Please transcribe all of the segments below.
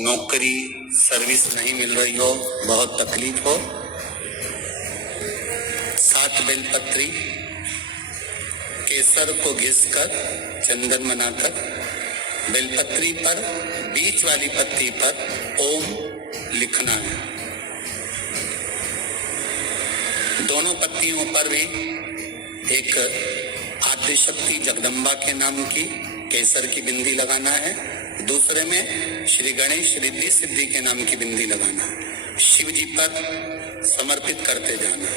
नौकरी सर्विस नहीं मिल रही हो, बहुत तकलीफ हो, 7 बेलपत्री केसर को घिसकर चंदन बनाकर बेलपत्री पर बीच वाली पत्ती पर ओम लिखना है। दोनों पत्तियों पर भी एक आदिशक्ति जगदम्बा के नाम की केसर की बिंदी लगाना है, दूसरे में श्री गणेश रिद्धि सिद्धि के नाम की बिंदी लगाना है। शिव जी पर समर्पित करते जाना,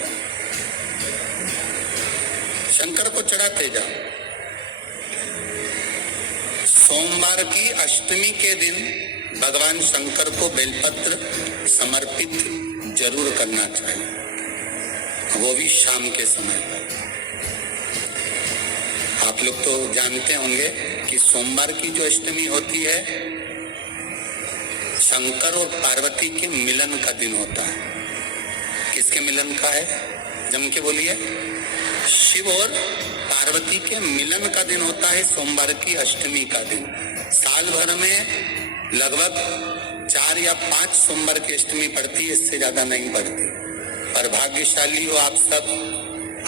शंकर को चढ़ाते जाओ। सोमवार की अष्टमी के दिन भगवान शंकर को बेलपत्र समर्पित जरूर करना चाहिए, वो भी शाम के समय पर। आप लोग तो जानते होंगे कि सोमवार की जो अष्टमी होती है शंकर और पार्वती के मिलन का दिन होता है। किसके मिलन का है? जम के बोलिए। शिव और पार्वती के मिलन का दिन होता है सोमवार की अष्टमी का दिन। साल भर में लगभग 4 या 5 सोमवार की अष्टमी पड़ती है, इससे ज्यादा नहीं पड़ती। पर भाग्यशाली हो आप सब,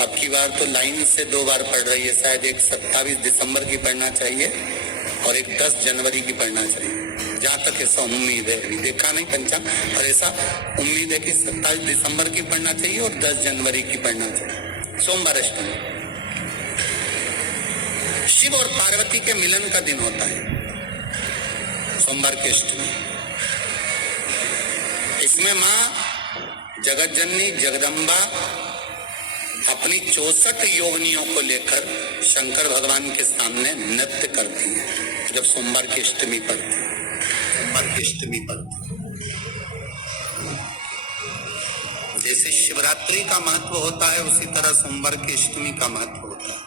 अब की बार तो लाइन से 2 बार पढ़ रही है। शायद एक 27 दिसंबर की पढ़ना चाहिए और एक 10 जनवरी की पढ़ना चाहिए, जहां तक ऐसा उम्मीद है। अभी देखा नहीं पंचांग, पर ऐसा उम्मीद है कि 27 दिसंबर की पढ़ना चाहिए और 10 जनवरी की पढ़ना चाहिए। सोमवार अष्टमी शिव और पार्वती के मिलन का दिन होता है सोमवार की अष्टमी। इसमें मां जगत जननी जगदम्बा अपनी 64 योगिनियों को लेकर शंकर भगवान के सामने नृत्य करती है जब सोमवार की अष्टमी पड़ती है। सोमवार की अष्टमी पड़ती है। जैसे शिवरात्रि का महत्व होता है उसी तरह सोमवार की अष्टमी का महत्व होता है।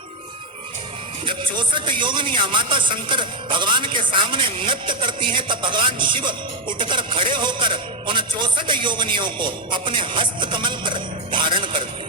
जब 64 योगिनियां माता शंकर भगवान के सामने नृत्य करती हैं तब भगवान शिव उठकर खड़े होकर उन 64 योगिनियों को अपने हस्त कमल पर धारण करते हैं,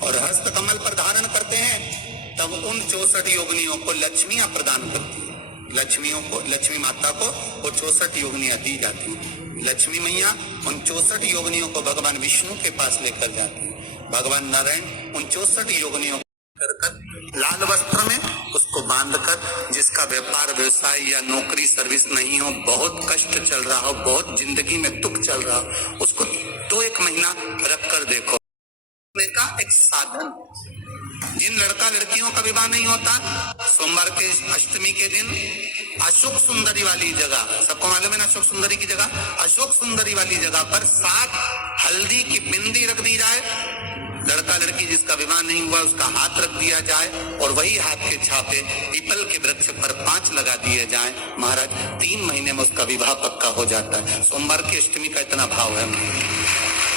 और हस्त कमल पर धारण करते हैं तब उन 64 योगिनियों को लक्ष्मियां प्रदान करती हैं। लक्ष्मियों को, लक्ष्मी माता को वो 64 योगिनियां दी जाती हैं। लक्ष्मी मैया उन 64 योगिनियों को भगवान विष्णु के पास लेकर जाती है। भगवान नारायण उन 64 योगिनियों कर लाल वस्त्र में उसको बांधकर, जिसका व्यापार व्यवसाय या नौकरी सर्विस नहीं हो, बहुत कष्ट चल रहा हो, बहुत जिंदगी में दुख चल रहा हो, उसको 2-1 महीना रख कर देखो का एक साधन। जिन लड़का लड़कियों का विवाह नहीं होता, सोमवार के अष्टमी के दिन अशोक सुंदरी वाली जगह, सबको मालूम है ना अशोक सुंदरी की जगह, अशोक सुंदरी वाली जगह पर 7 हल्दी की बिंदी रख दी जाए। लड़का लड़की जिसका विवाह नहीं हुआ उसका हाथ रख दिया जाए और वही हाथ के छापे पीपल के वृक्ष पर 5 लगा दिए जाए। महाराज 3 महीने में उसका विवाह पक्का हो जाता है। सोमवार की अष्टमी का इतना भाव है,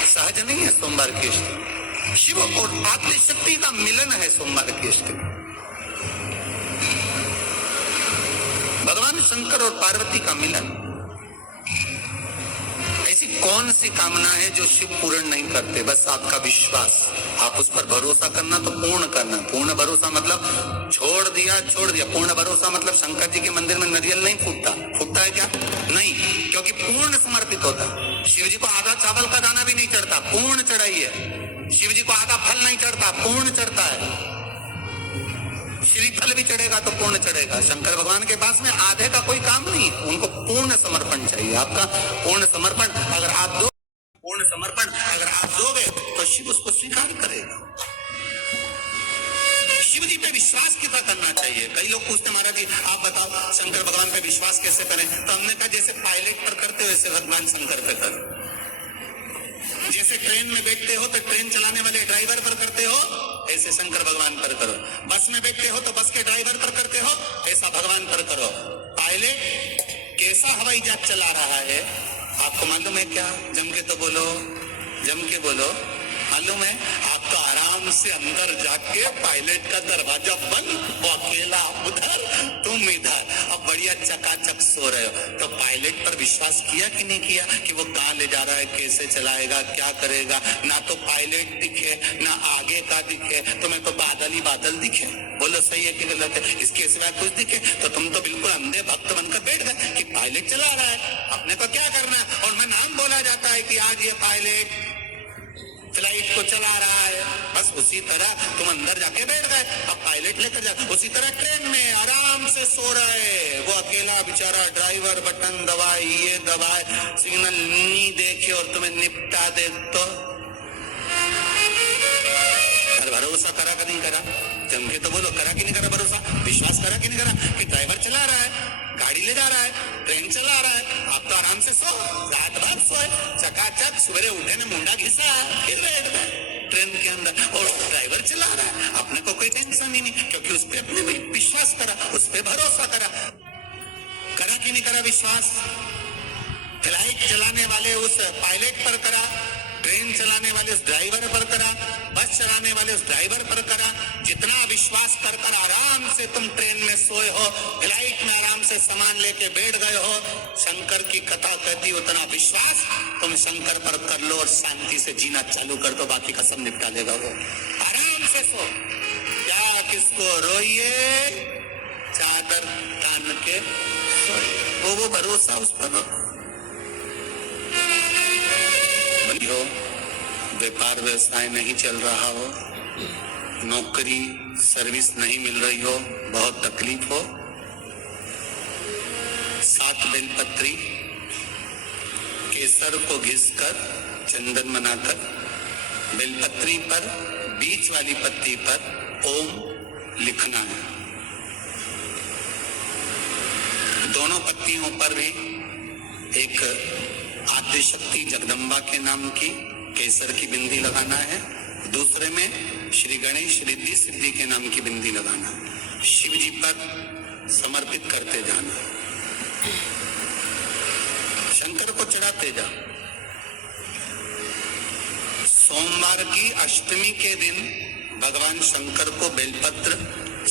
सहज नहीं है सोमवार की अष्टमी। शिव और आद्य शक्ति का मिलन है सोमवार की अष्टमी। भगवान शंकर और पार्वती का मिलन। ऐसी कौन सी कामना है जो शिव पूर्ण नहीं करते? बस आपका विश्वास, आप उस पर भरोसा करना तो पूर्ण करना। पूर्ण भरोसा मतलब छोड़ दिया। पूर्ण भरोसा मतलब शंकर जी के मंदिर में नारियल नहीं फूटता है क्या? नहीं, क्योंकि पूर्ण समर्पित होता है। शिव जी को आधा चावल का दाना भी नहीं चढ़ता, पूर्ण चढ़ाई है। शिव जी को आधा फल नहीं चढ़ता, पूर्ण चढ़ता है। श्रीफल भी चढ़ेगा तो पूर्ण चढ़ेगा। शंकर भगवान के पास में आधे का कोई काम नहीं है, उनको पूर्ण समर्पण चाहिए। आपका पूर्ण समर्पण अगर आप दोगे तो शिव उसको स्वीकार करेगा। शिव जी पे विश्वास कितना करना चाहिए? कई लोग पूछते महाराज जी आप बताओ शंकर भगवान पे विश्वास कैसे करें? तो हमने कहा जैसे पायलट पर करते हो वैसे भगवान शंकर पे करो। जैसे ट्रेन में बैठते हो तो ट्रेन चलाने वाले ड्राइवर पर करते हो, ऐसे शंकर भगवान पर करो। बस में बैठते हो तो बस के ड्राइवर पर करते हो, ऐसा भगवान पर करो। पायलट कैसा हवाई जहाज चला रहा है आपको मालूम है क्या? जम के बोलो मालूम है? आप तो आराम से अंदर जाके पायलट का दरवाजा बंद, वो अकेला उधर तुम इधर, अब बढ़िया चकाचक सो रहे हो। तो पायलट पर विश्वास किया कि नहीं किया कि वो कहाँ ले जा रहा है, कैसे चलाएगा, क्या करेगा? ना तो पायलट दिखे ना आगे का दिखे, तुम्हें तो बादल ही बादल दिखे। बोलो सही है कि गलत है? इसके सिवा कुछ दिखे तो तुम तो बिल्कुल अंधे भक्त बनकर बैठ गए कि पायलट पायलट चला रहा है, अपने को क्या करना है। और मैं नाम बोला जाता है कि आज ये पायलट फ्लाइट को चला रहा है, बस उसी तरह तुम अंदर जाके बैठ गए, अब पायलट लेकर जा। उसी तरह ट्रेन में आराम से सो रहे, वो अकेला बेचारा ड्राइवर बटन दबाए, ये दबाए, सिग्नल नहीं देखे और तुम्हें निपटा दे तो भरोसा करा कि नहीं करा? जम के तो बोलो, करा कि नहीं करा भरोसा? विश्वास करा कि नहीं करा कि ड्राइवर चला रहा है, गाड़ी ले जा रहा है, ट्रेन चला रहा है, आप तो आराम से सो, रात भर सोए, चकाचक सवेरे उठे ने मुंडा घिसा, फिर बैठ गए ट्रेन के अंदर, और ड्राइवर चला रहा है, अपने को कोई टेंशन ही नहीं, क्योंकि उस पर अपने विश्वास करा, उस पर भरोसा करा। करा कि नहीं करा विश्वास? फ्लाइट चलाने वाले उस पायलट पर करा, ट्रेन चलाने वाले उस ड्राइवर पर करा, बस चलाने वाले उस ड्राइवर पर करा। जितना विश्वास कर कर आराम से तुम ट्रेन में सोए हो, फ्लाइट में आराम से सामान लेके बैठ गए हो, शंकर की कथा कहती उतना विश्वास तुम शंकर पर कर लो और शांति से जीना चालू कर दो, बाकी का सब निपटा देगा वो। आराम से सो, क्या किसको रोइए, चादर तान के सोइए, वो भरोसा उस पर रखो। हो व्यापार व्यवसाय नहीं चल रहा हो, नौकरी सर्विस नहीं मिल रही हो, बहुत तकलीफ हो, 7 बेलपत्री केसर को घिसकर चंदन बनाकर बेलपत्री पर बीच वाली पत्ती पर ओम लिखना है। दोनों पत्तियों पर भी एक आदिशक्ति जगदम्बा के नाम की केसर की बिंदी लगाना है, दूसरे में श्री गणेश रिद्धि सिद्धि के नाम की बिंदी लगाना है, शिव जी पर समर्पित करते जाना, शंकर को चढ़ाते जा। सोमवार की अष्टमी के दिन भगवान शंकर को बेलपत्र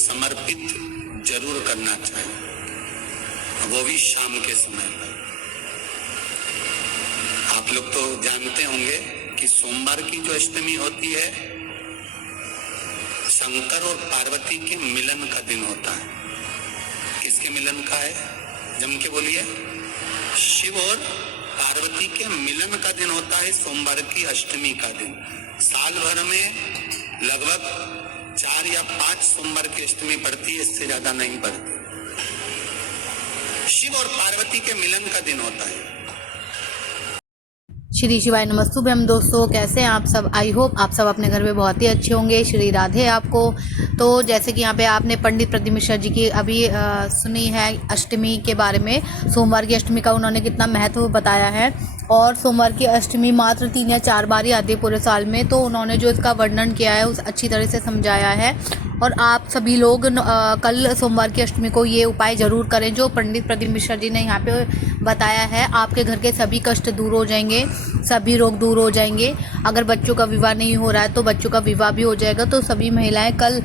समर्पित जरूर करना चाहिए, वो भी शाम के समय पर। आप लोग तो जानते होंगे कि सोमवार की जो अष्टमी होती है, शंकर और पार्वती के मिलन का दिन होता है। किसके मिलन का है? जम के बोलिए। शिव और पार्वती के मिलन का दिन होता है सोमवार की अष्टमी का दिन। साल भर में लगभग 4 या 5 सोमवार की अष्टमी पड़ती है, इससे ज्यादा नहीं पड़ती। शिव और पार्वती के मिलन का दिन होता है। श्री शिवाय नमस्तुभ्यम दोस्तों, कैसे हैं आप सब? आई होप आप सब अपने घर में बहुत ही अच्छे होंगे। श्री राधे आपको। तो जैसे कि यहाँ पे आपने पंडित प्रदीप मिश्रा जी की अभी सुनी है अष्टमी के बारे में, सोमवार की अष्टमी का उन्होंने कितना महत्व बताया है। और सोमवार की अष्टमी मात्र 3 या 4 बार ही आती है पूरे साल में, तो उन्होंने जो इसका वर्णन किया है उस अच्छी तरह से समझाया है। और आप सभी लोग कल सोमवार की अष्टमी को ये उपाय ज़रूर करें जो पंडित प्रदीप मिश्रा जी ने यहाँ पे बताया है। आपके घर के सभी कष्ट दूर हो जाएंगे, सभी रोग दूर हो जाएंगे। अगर बच्चों का विवाह नहीं हो रहा है तो बच्चों का विवाह भी हो जाएगा। तो सभी महिलाएं कल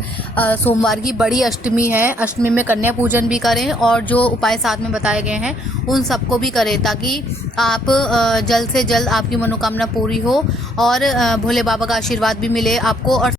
सोमवार की बड़ी अष्टमी है, अष्टमी में कन्या पूजन भी करें और जो उपाय साथ में बताए गए हैं उन सबको भी करें, ताकि आप जल्द से जल्द आपकी मनोकामना पूरी हो और भोले बाबा का आशीर्वाद भी मिले आपको। और